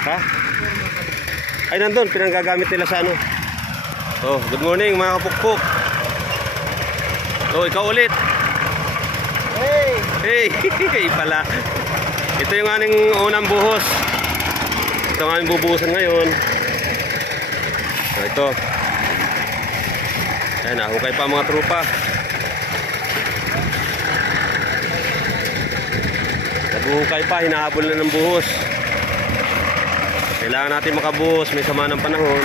Ha? Ay, nandun. Pinanggagamit nila sa ano. Oh, good morning mga kapukpok. Oh, ikaw ulit. Hey! Hey! Pala. Ito yung aning unang buhos. Ito ang aming bubuhusan ngayon. Ito. Ayan, nahukay pa mga trupa. Naghuhukay pa, hinahabol na ng buhos. Kailangan natin makabuhos, may sama ng panahon.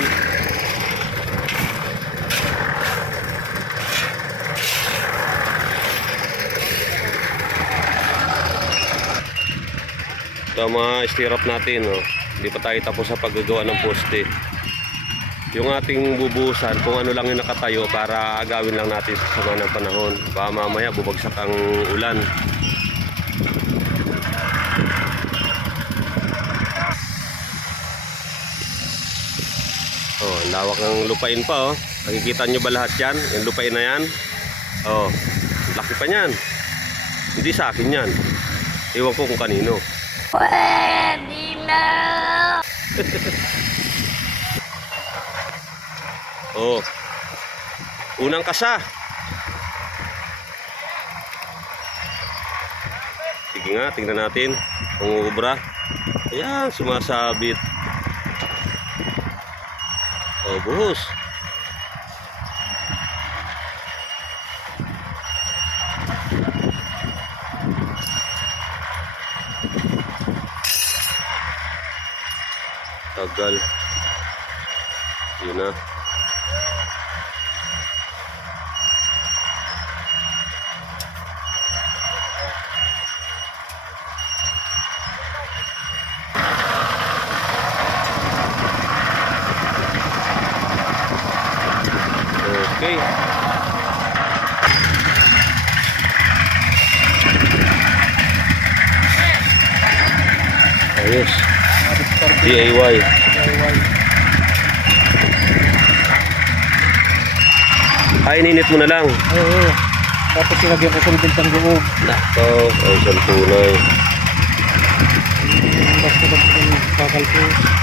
Ito ang mga stirrup natin, oh. Hindi pa tayo tapos sa paggagawa ng poste. Yung ating bubuhusan, kung ano lang yung nakatayo para agawin lang natin sa sama ng panahon. Baka mamaya bubagsak ang ulan. Oh, lawak ng lupain pa, oh. Nakikita nyo ba lahat yan? Yung lupain na yan. Oh, laki pa yan. Hindi sa akin yan. Iwan ko kung kanino. Pwede na! Oh, unang kasa. Sige nga, tingnan natin kung uubra. Ayan, sumasabit. Oh, buhos. Tagal. Yun na. Okay. Ayos. DIY. Ay, ninit mo na lang. Oo. Tapos ilagyan ko sa bintang loob. Nako, ay isang tunay. Basta lang yung bakal ko.